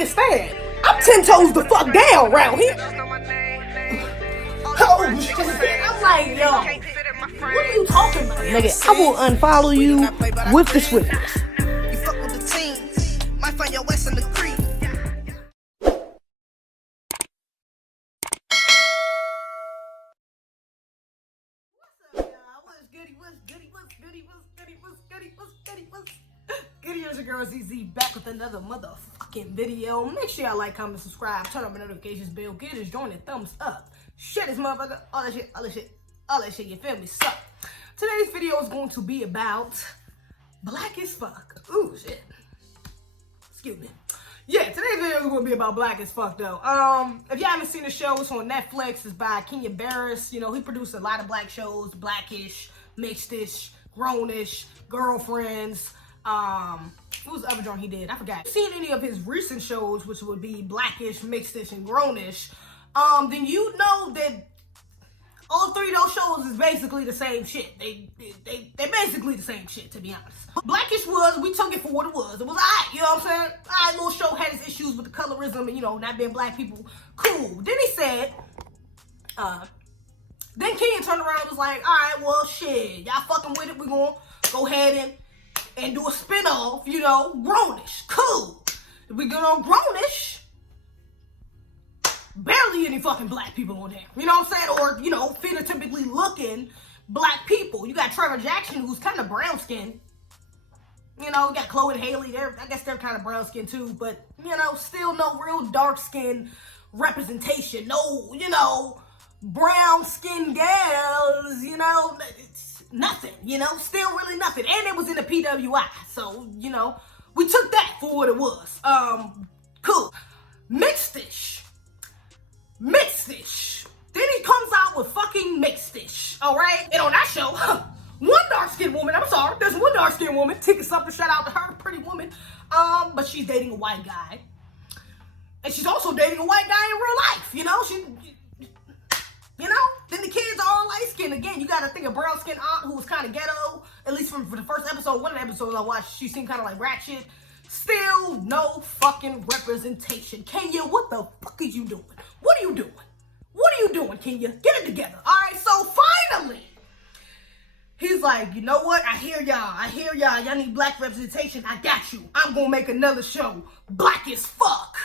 understand. I'm 10 toes the fuck down around here. Oh shit. I'm like, yo, what are you talking about? Nigga, I will unfollow you with the swiftness. You fuck with the team, might find your ass in the creek. Goody, here's your girl Zeze back with another motherfucking video. Make sure y'all like, comment, subscribe, turn on the notifications bell, get us join it, thumbs up, share this motherfucker, all that shit, you feel me? So, today's video is going to be about black as fuck. Ooh, shit. Excuse me. Yeah, today's video is going to be about black as fuck, though. If you haven't seen the show, it's on Netflix. It's by Barris. You know, he produced a lot of black shows, Blackish, Mixedish, Grownish, Girlfriends. What was the other joint he did? I forgot. If you've seen any of his recent shows, which would be Blackish, Mixedish, and Grownish, then you know that all three of those shows is basically the same shit. They basically the same shit, to be honest. Blackish we took it for what it was. It was alright, you know what I'm saying? Alright, little show had its issues with the colorism and, you know, not being black people. Cool. Then he said, then Kenya turned around and was like, alright, well, shit, y'all fucking with it. We're gonna go ahead and do a spinoff, you know, Grownish. Cool. If we get on Grownish, barely any fucking black people on there. You know what I'm saying? Or, you know, phenotypically looking black people. You got Trevor Jackson, who's kind of brown skinned. You know, you got Chloe and Haley. I guess they're kind of brown skinned too, but, you know, still no real dark skin representation. No, you know, brown skin gals, you know, it's nothing, you know, still really nothing. And it was in the PWI. So, you know, we took that for what it was. Cool. Mixedish. Then he comes out with fucking Mixedish, alright? And on that show, one dark-skinned woman, I'm sorry, there's one dark-skinned woman, Tika something, shout out to her, pretty woman, but she's dating a white guy. And she's also dating a white guy in real life, you know? You know? Then the kids are all light-skinned. Again, you gotta think of brown-skinned aunt who was kind of ghetto, at least for the first episode, one of the episodes I watched, she seemed kind of like ratchet. Still no fucking representation. Kenya, what the fuck is you doing? What are you doing? What are you doing, Kenya? Get it together. Alright, so finally, he's like, you know what? I hear y'all. Y'all need black representation. I got you. I'm gonna make another show. Black as fuck.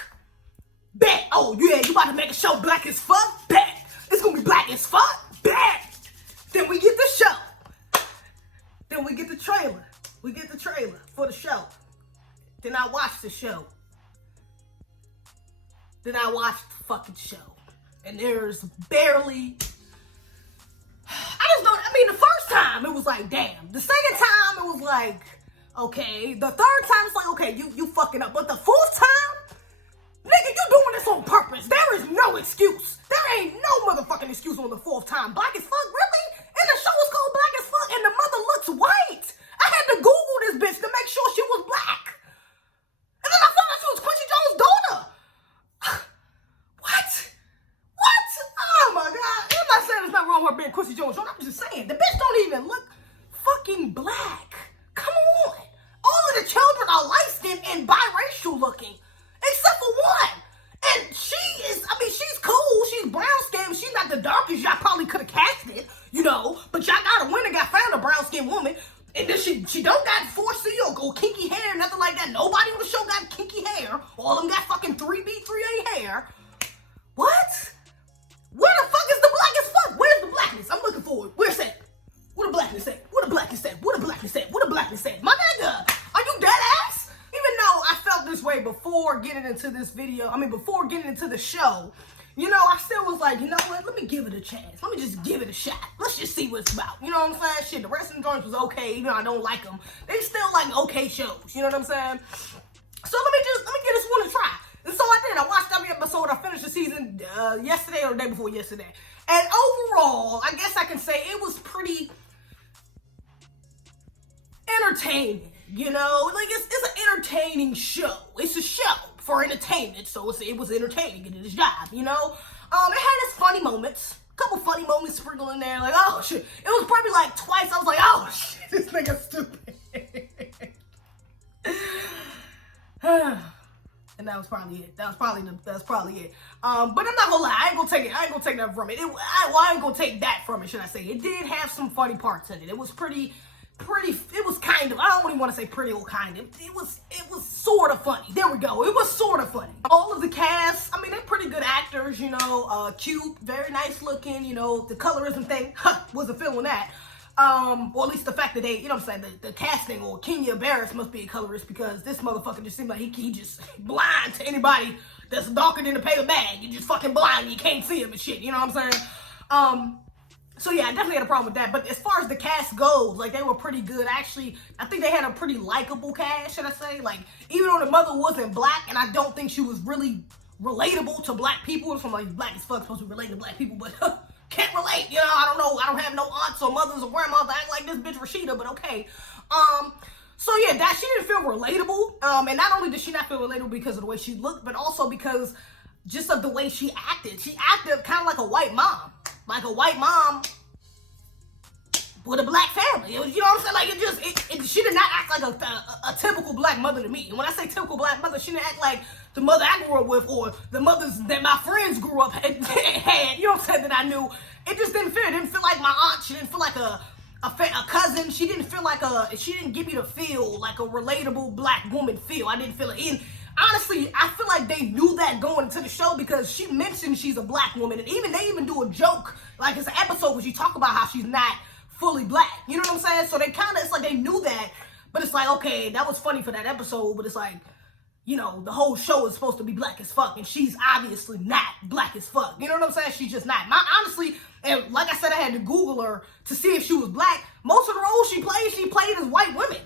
Bet. Oh, yeah, you about to make a show black as fuck? Bet. It's gonna be black as fuck? Bet. Then we get the show. Then we get the trailer. We get the trailer for the show. Then I watched the show. Then I watched the fucking show. And there's barely... the first time, it was like, damn. The second time, it was like, okay. The third time, it's like, okay, you fucking up. But the fourth time, nigga, you doing this on purpose. There is no excuse. There ain't no motherfucking excuse on the fourth time. Black as fuck, really? And the show is called Black as Fuck, and the mother looks white. I had to Google this bitch to make sure she was black. And then I found out she was Quincy Jones' daughter. What? Oh my God. I'm not saying there's nothing wrong with her being Quincy Jones' daughter. I'm just saying, the bitch don't even look fucking black. Come on. All of the children are light-skinned and biracial looking. Except for one. And she's cool. She's brown-skinned. She's not the darkest y'all probably could have casted, you know. But y'all got a winner, found a brown-skinned woman. And then she don't got 4C or kinky hair, nothing like that. Nobody on the show got kinky hair. All of them got fucking 3B, 3A hair. What? Where the fuck is the black as fuck? Where's the blackness? I'm looking for it. Where's that? What the blackness at? What the blackness at? What the blackness at? What the blackness at? My nigga, are you dead ass? Even though I felt this way before getting into this video, before getting into the show, you know, I still was like, you know what? Let me give it a chance. Let me just give it a shot. Let's just see what it's about. You know what I'm saying? Shit, the rest of the joints was okay, even though I don't like them. They still like okay shows. You know what I'm saying? So let me give this one a try. And so I did. I watched every episode. I finished the season yesterday or the day before yesterday. And overall, I guess I can say it was pretty entertaining. You know, like it's an entertaining show. It's a show for entertainment, so it was entertaining in its job. You know, it had its funny moments. A couple funny moments sprinkled in there. Like, oh shit, it was probably like twice. I was like, oh shit, this nigga's stupid. and that was probably it. That's probably it. But I'm not gonna lie, I ain't gonna take that from it. I ain't gonna take that from it, should I say? It did have some funny parts in it. It was pretty. It was kind of. I don't really want to say pretty or kind of. It was sort of funny. There we go. It was sort of funny. All of the cast, I mean, they're pretty good actors. You know, cute, very nice looking. You know, the colorism thing, wasn't feeling that. Or at least the fact that they, you know what I'm saying, the casting or Barris must be a colorist, because this motherfucker just seemed like he just blind to anybody that's darker than a paper bag. You just fucking blind, you can't see him and shit, you know what I'm saying? So yeah, I definitely had a problem with that. But as far as the cast goes, like, they were pretty good. Actually, I think they had a pretty likable cast, should I say? Like, even though the mother wasn't black, and I don't think she was really relatable to black people. So I'm like, black as fuck, supposed to relate to black people, but can't relate, you know, I don't know, I don't have no aunts or mothers or grandmas that act like this bitch Rashida, but okay. So yeah, that she didn't feel relatable, and not only did she not feel relatable because of the way she looked, but also because just of the way she acted. She acted kind of like a white mom with a black family. You know what I'm saying? Like, she did not act like a typical black mother to me. And when I say typical black mother, she didn't act like the mother I grew up with or the mothers that my friends grew up had, you know what I'm saying, that I knew. It just didn't feel. It didn't feel like my aunt. She didn't feel like a cousin. She didn't feel like she didn't give me the feel like a relatable black woman feel. I didn't feel it. And honestly, I feel like they knew that going into the show, because she mentioned she's a black woman, and they even do a joke, like it's an episode where she talk about how she's not fully black. You know what I'm saying? So it's like they knew that, but it's like, okay, that was funny for that episode, but it's like, you know, the whole show is supposed to be black as fuck, and she's obviously not black as fuck. You know what I'm saying? She's just not. Honestly, and like I said, I had to Google her to see if she was black. Most of the roles she played as white women.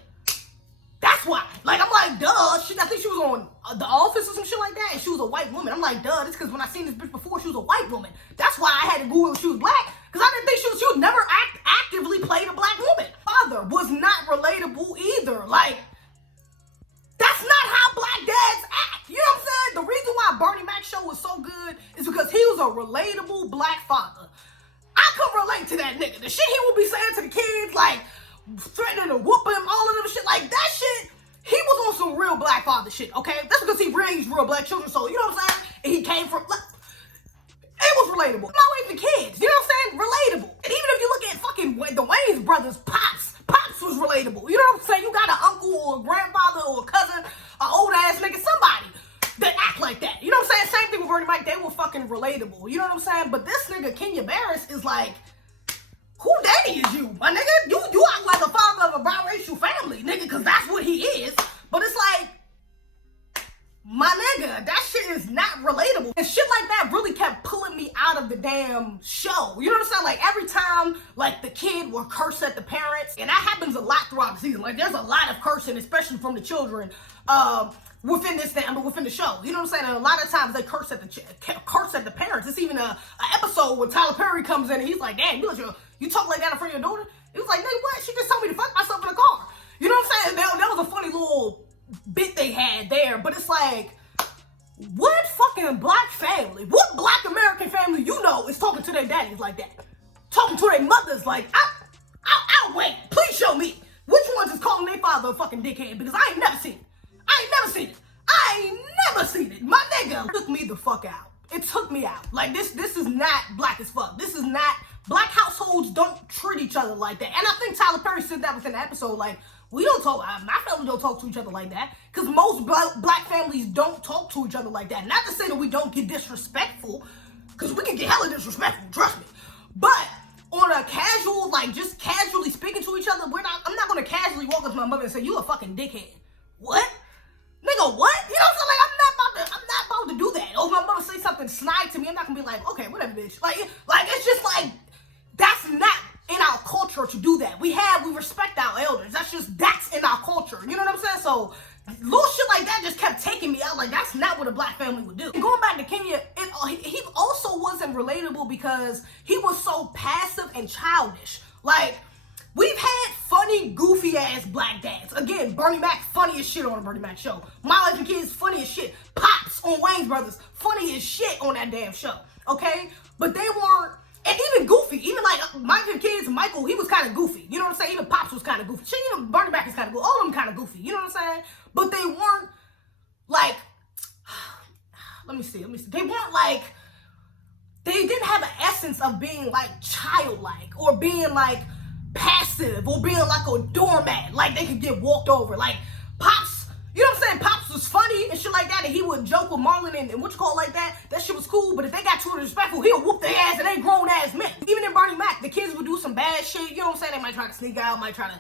That's why. Like, I'm like, duh. I think she was on The Office or some shit like that, and she was a white woman. I'm like, duh. That's because when I seen this bitch before, she was a white woman. That's why I had to Google if she was black, because I didn't think she was never actively played a black woman. Father was not relatable either. Like, that's not how black dads act. You know what I'm saying? The reason why Bernie Mac's show was so good is because he was a relatable black father. I could relate to that nigga. The shit he would be saying to the kids, like threatening to whoop him, all of them shit, like that shit, he was on some real black father shit, okay? That's because he raised real black children, so, you know what I'm saying? And he came from, it was relatable. Not even kids, you know what I'm saying? Relatable. And even if you look at fucking the Wayne's brothers, Pops was relatable. You know what I'm saying? You got an uncle or a grandfather or a cousin, an old ass nigga, somebody that act like that. You know what I'm saying? Same thing with Bernie Mac, they were fucking relatable. You know what I'm saying? But this nigga, Barris, is like, who daddy is you, my nigga? You act like a father of a biracial family, nigga, because that's what he is. But it's like, my nigga, that shit is not relatable. And shit like that really kept pulling me out of the damn show. You know what I'm saying? Like, every time, like, the kid will curse at the parents, and that happens a lot throughout the season. Like, there's a lot of cursing, especially from the children, within the show. You know what I'm saying? And a lot of times they curse at the parents. It's even a episode where Tyler Perry comes in and he's like, damn, you talk like that in front of your daughter? He was like, nigga, what? She just told me to fuck myself in the car. You know what I'm saying? That was a funny little bit they had there, but it's like, what fucking black family, what black American family you know is talking to their daddies like that? Talking to their mothers like, I'll wait. Please show me. Which ones is calling their father a fucking dickhead? Because I ain't never seen it. My nigga took me the fuck out. It took me out. Like, this is not black as fuck. This is not, black households don't treat each other like that. And I think Tyler Perry said that within the episode, like, we don't talk, my family don't talk to each other like that, because most black families don't talk to each other like that. Not to say that we don't get disrespectful, because we can get hella disrespectful, trust me. But on a casual, like, just casually speaking to each other, I'm not going to casually walk up to my mother and say, you a fucking dickhead. What? Nigga, what? You know what I'm saying? Like, I'm not about to do that. Or if my mother say something snide to me, I'm not gonna be like, okay, whatever, bitch. Like it's just like, that's not in our culture to do that. We respect our elders. That's in our culture. You know what I'm saying? So, little shit like that just kept taking me out. Like, that's not what a black family would do. And going back to Kenya, he also wasn't relatable because he was so passive and childish. Like, we've had funny, goofy ass black dads. Again, Bernie Mac, funny as shit on the Bernie Mac show. My Life and Kids, funny as shit. Pops on Wayne's Brothers, funny as shit on that damn show. Okay? But they weren't, and even Goofy, even like My Life and Kids, Michael, he was kind of goofy. You know what I'm saying? Even Pops was kind of goofy. Shit, even Bernie Mac is kind of goofy. All of them kind of goofy. You know what I'm saying? But they weren't like, let me see. They weren't like, they didn't have an essence of being like childlike or being like passive or being like a doormat. Like they could get walked over. Like Pops, you know what I'm saying? Pops was funny and shit like that, and he would joke with Marlon and what you call like that. That shit was cool, but if they got too disrespectful, he'll whoop their ass and they grown ass men. Even in Bernie Mac, the kids would do some bad shit. You know what I'm saying? They might try to sneak out, might try to,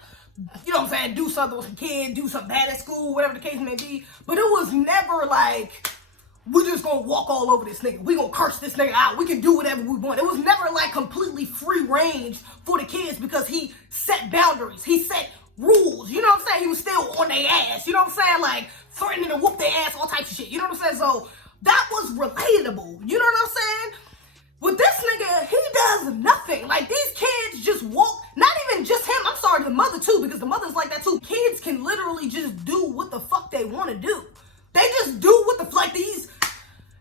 you know what I'm saying, do something with some kid, do something bad at school, whatever the case may be. But it was never like, we just gonna walk all over this nigga. We gonna curse this nigga out. We can do whatever we want. It was never like completely free range for the kids because he set boundaries. He set rules. You know what I'm saying? He was still on their ass. You know what I'm saying? Like threatening to whoop their ass, all types of shit. You know what I'm saying? So that was relatable. You know what I'm saying? With this nigga, he does nothing. Like these kids just walk, not even just him. I'm sorry, the mother too, because the mother's like that too. Kids can literally just do what the fuck they want to do. They just do what the, like these,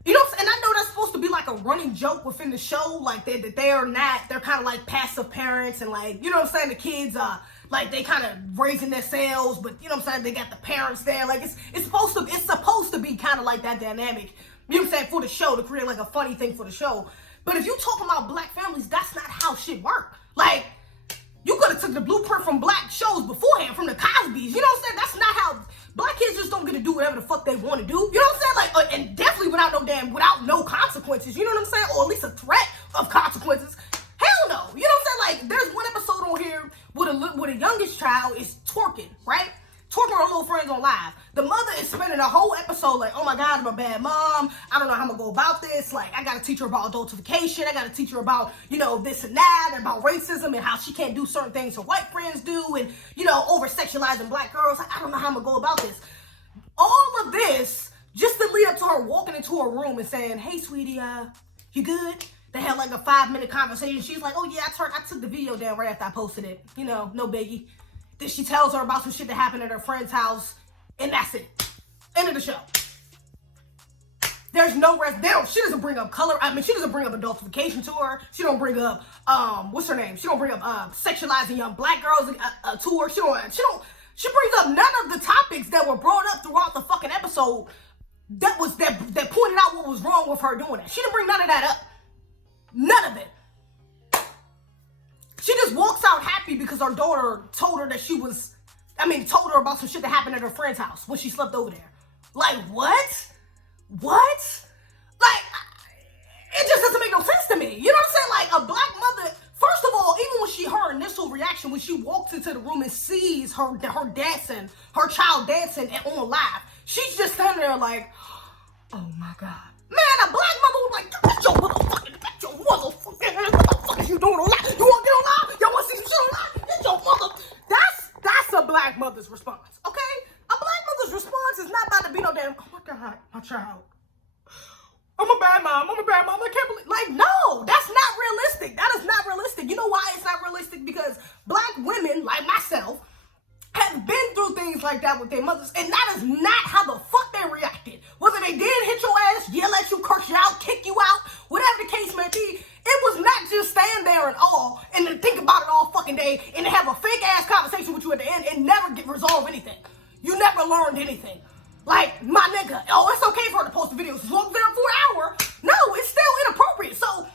you know, and I know that's supposed to be like a running joke within the show, like that they are not, they're kind of like passive parents and like, you know what I'm saying, the kids are like, they kind of raising themselves, but you know what I'm saying, they got the parents there, like it's supposed to be kind of like that dynamic, you know what I'm saying, for the show, to create like a funny thing for the show. But if you talking about black families, that's not how shit work. Like, you could have took the blueprint from black shows beforehand, from the Cosbys, you know what I'm saying, that's not how. Black kids just don't get to do whatever the fuck they want to do. You know what I'm saying? Like, and definitely without no consequences. You know what I'm saying? Or at least a threat of consequences. Hell no. You know what I'm saying? Like, there's one episode on here where the youngest child is twerking, right? Twerking her little friends on live. The mother is spending a whole episode like, oh my God, I'm a bad mom. I don't know how I'm gonna go about this. Like, I gotta teach her about adultification. I gotta teach her about, you know, this and that, and about racism and how she can't do certain things her white friends do, and, you know, over-sexualizing black girls. Like, I don't know how I'm gonna go about this. All of this just to lead up to her walking into her room and saying, hey, sweetie, you good? They had like a 5-minute conversation. She's like, oh yeah, I took the video down right after I posted it. You know, no biggie. Then she tells her about some shit that happened at her friend's house, and that's it. End of the show. There's no rest. She doesn't bring up color. I mean, she doesn't bring up adultification to her. She don't bring up, what's her name? She don't bring up sexualizing young black girls to her. She brings up none of the topics that were brought up throughout the fucking episode that pointed out what was wrong with her doing that. She didn't bring none of that up. None of it. She just walks out happy because her daughter told her about some shit that happened at her friend's house when she slept over there. Like, what? What? Like, it just doesn't make no sense to me. You know what I'm saying? Like, a black mother, first of all, even when her initial reaction, when she walks into the room and sees her dancing, her child dancing on live, she's just standing there like, oh my God. Man, a black mother was like, get your motherfucking ass. What the fuck is you doing on live? You want to get on live? Y'all want to see some shit on live? Get your mother. That's a black mother's response, okay? A black mother's response is not about to be no damn, oh my God, my child. I'm a bad mom. I can't believe, like, no, that's not realistic. That is not realistic. You know why it's not realistic? Because black women, like myself, have been through things like that with their mothers, and that is not how the fuck they reacted. Whether they did hit your ass, yell at you, curse you out, kick you out, whatever the case may be, it was not just stand there and all, and then think about it all fucking day, and then have a fake ass conversation with you at the end and never resolve anything. You never learned anything. Like, my nigga, oh, it's okay for her to post the videos as long as they're up for an hour. No, it's still inappropriate. So,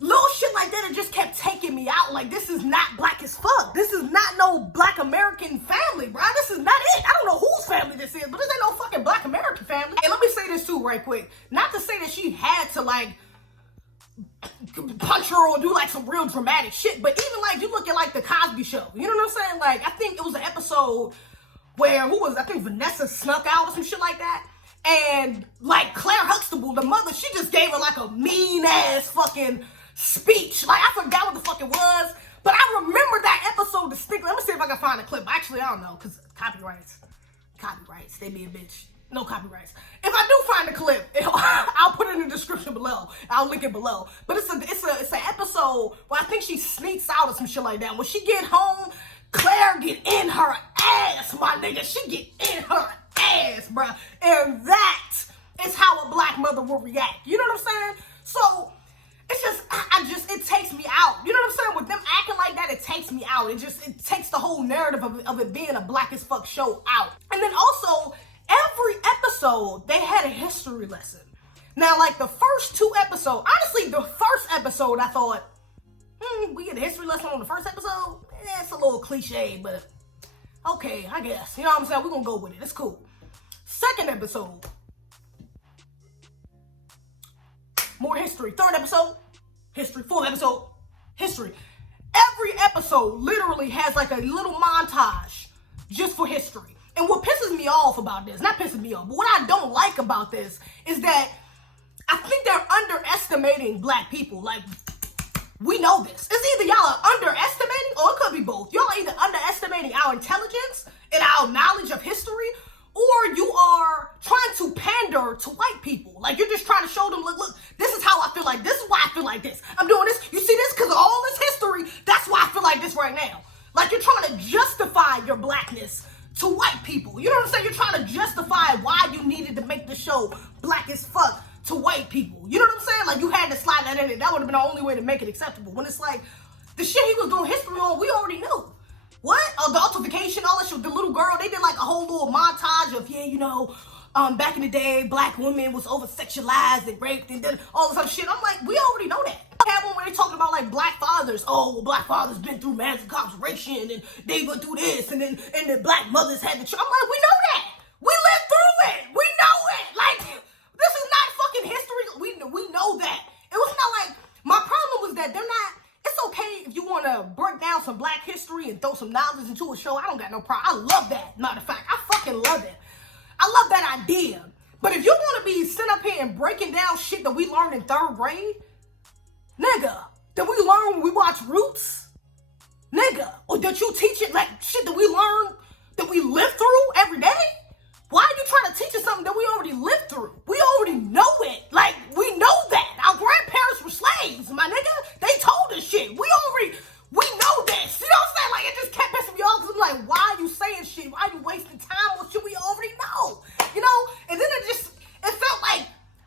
little shit like that, it just kept taking me out. Like, this is not black as fuck. This is not no black American family, bro. This is not it. I don't know whose family this is, but this ain't no fucking black American family. And let me say this too right quick. Not to say that she had to, like, punch her or do, like, some real dramatic shit, but even, like, you look at, like, the Cosby Show. You know what I'm saying? Like, I think it was an episode where, I think Vanessa snuck out or some shit like that. And, like, Claire Huxtable, the mother, she just gave her, like, a mean-ass fucking speech. Like, I forgot what the fuck it was, but I remember that episode distinctly. Let me see if I can find a clip. Actually, I don't know, because copyrights, they be a bitch. No copyrights. If I do find a clip, I'll put it in the description below. I'll link it below. But it's an episode where I think she sneaks out or some shit like that. When she get home, Claire get in her ass, my nigga. She get in her ass, bruh. And that is how a black mother will react. You know what I'm saying? So, it's just, it takes me out. You know what I'm saying? With them acting like that, it takes me out. It takes the whole narrative of it being a black as fuck show out. And then also, every episode, they had a history lesson. Now, like the first 2 episodes, honestly, the first episode, I thought, we get a history lesson on the first episode? It's a little cliche, but okay, I guess. You know what I'm saying? We're gonna go with it. It's cool. Second episode, more history. Third episode, history. Fourth episode, history. Every episode literally has like a little montage just for history. And what pisses me off about this, not pissing me off, but what I don't like about this is that I think they're underestimating black people. Like, we know this. It's either y'all are underestimating, or it could be both. Y'all are either underestimating our intelligence and our knowledge of history, or you are trying to pander to white people. Like, you're just trying to show them, look, this is how I feel like this. Is why I feel like this. I'm doing this. You see this? Because of all this history, that's why I feel like this right now. Like, you're trying to justify your blackness to white people. You know what I'm saying? You're trying to justify why you needed to make the show black as fuck to white people. You know what I'm saying? Like, you had to slide that in it. That would have been the only way to make it acceptable. When it's like, the shit he was doing history on, we already knew. What? The altercation, all that shit, the little girl, they did like a whole little montage of, yeah, you know, back in the day, black women was over-sexualized and raped and did all this other shit. I'm like, we already know that. I had one where they talking about like black fathers. Oh, well, black fathers been through mass incarceration and they went through this and the black mothers had the I'm like, we know that. We lived through it. We know it. Like, this is not fucking history. We know that. It was not like, my problem was that they're not, it's okay if you want to break down some black history and throw some knowledge into a show. I don't got no problem. I love that. Matter of fact, I fucking love it. I love that idea. But if you want to be sitting up here and breaking down shit that we learned in 3rd grade, nigga, that we learned when we watch Roots, nigga, or that you teach it like shit that we learned, that we live through every day, why are you trying to teach us something that we already lived through? We already know it. Like, we know that. Our grandparents were slaves, my nigga. They told us shit. We know this. You know what I'm saying? Like, it just kept pissing me off because I'm like, why are you saying shit? Why are you wasting time on shit we already know? You know? And then it felt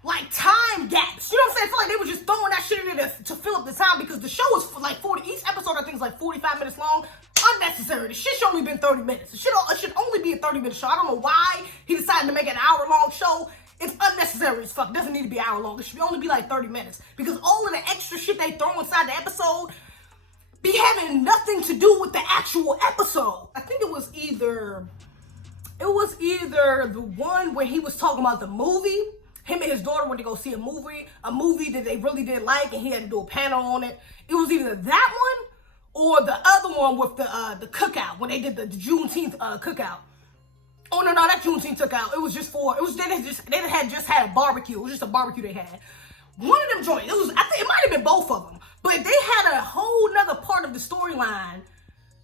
like time gaps. You know what I'm saying? It felt like they were just throwing that shit in there to fill up the time because the show was like 40, each episode I think is like 45 minutes long. Unnecessary. The shit should only been 30 minutes. It should only be a 30-minute show. I don't know why he decided to make an hour-long show. It's unnecessary as fuck. It doesn't need to be an hour long. It should only be like 30 minutes. Because all of the extra shit they throw inside the episode be having nothing to do with the actual episode. I think it was either the one where he was talking about the movie. Him and his daughter went to go see a movie that they really didn't like, and he had to do a panel on it. It was either that one or the other one with the cookout, when they did the Juneteenth cookout. Oh no, that Juneteenth cookout. They had just had a barbecue. It was just a barbecue they had. One of them joints, I think it might have been both of them, but they had a whole nother part of the storyline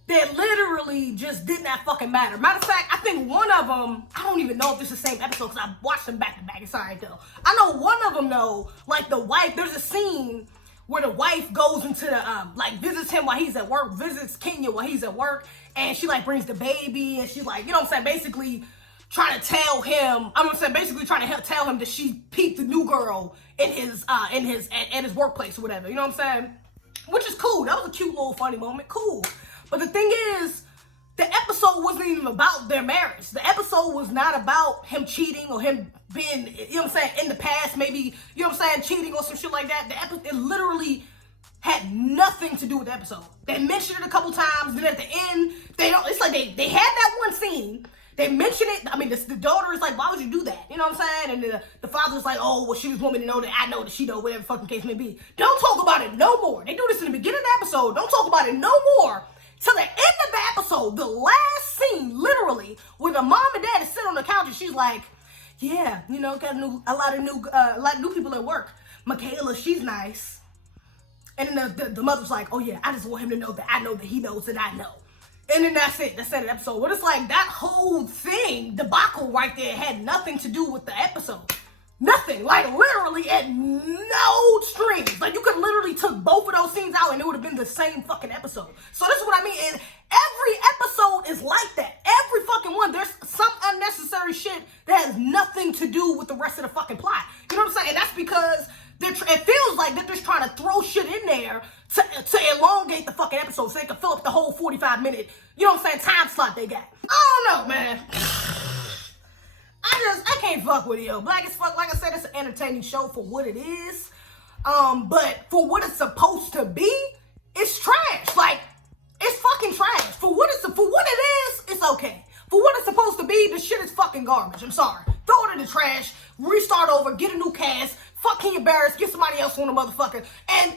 that literally just did not fucking matter. Matter of fact, I think one of them, I don't even know if this is the same episode because I watched them back to back. It's alright though. I know one of them though, like the wife, there's a scene where the wife goes into the, like visits him while he's at work, visits Kenya while he's at work, and she like brings the baby, and she's like, you know what I'm saying, basically trying to tell him that she peeped the new girl in his workplace or whatever, you know what I'm saying? Which is cool. That was a cute little funny moment. Cool. But the thing is, the episode wasn't even about their marriage. The episode was not about him cheating or him being, you know what I'm saying, in the past, maybe, you know what I'm saying, cheating or some shit like that. It literally had nothing to do with the episode. They mentioned it a couple times, then at the end, it's like they had that one scene, they mention it. I mean, the daughter is like, why would you do that? You know what I'm saying? And the father's like, oh, well, she just want me to know that I know that she know, whatever fucking case may be. Don't talk about it no more. They do this in the beginning of the episode. Don't talk about it no more. Till the end of the episode, the last scene, literally, where the mom and dad is sitting on the couch and she's like, yeah, you know, got a lot of new people at work. Michaela, she's nice. And then the mother's like, oh yeah, I just want him to know that I know that he knows that I know. And then that's it. That's the episode. But it's like that whole thing, debacle right there, had nothing to do with the episode. Nothing. Like, literally at no strings. Like, you could literally took both of those scenes out and it would have been the same fucking episode. So this is what I mean. And every episode is like that. Every fucking one. There's some unnecessary shit that has nothing to do with the rest of the fucking plot. You know what I'm saying? And that's because it feels like they're just trying to throw shit in there to elongate the fucking episode so they can fill up the whole 45-minute, you know what I'm saying, time slot they got. I don't know, man. I I can't fuck with it, yo. Black as fuck, like I said, it's an entertaining show for what it is. But for what it's supposed to be, it's trash. Like, it's fucking trash. For what it is, it's okay. For what it's supposed to be, the shit is fucking garbage. I'm sorry. Throw it in the trash, restart over, get a new cast, fuck Barris, get somebody else on the motherfucker, and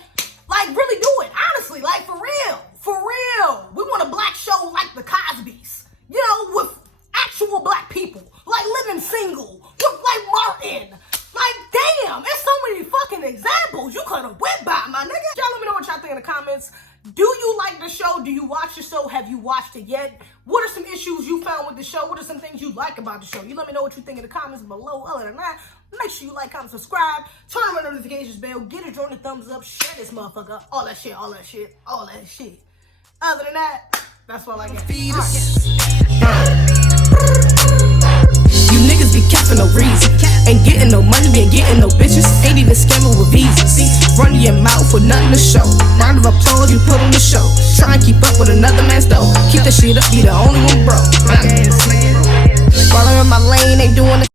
like really do it. Honestly, like for real. For real. We want a black show like the Cosby's. You know, with actual black people. Like living single. With like Martin. Like, damn, there's so many fucking examples you could have went by, my nigga. Y'all let me know what y'all think in the comments. Do you like the show? Do you watch the show? Have you watched it yet? What are some issues you found with the show? What are some things you like about the show? You let me know what you think in the comments below. Other than that, make sure you like, comment, subscribe, turn on the notifications bell, get it, join the thumbs up, share this motherfucker, all that shit. Other than that, that's all I got. You niggas be capping no reason. Ain't getting no money, ain't getting no bitches. Ain't even scamming with visas. Running your mouth with nothing to show. Round of applause you put on the show. Try and keep up with another man's dough. Keep that shit up, be the only one broke.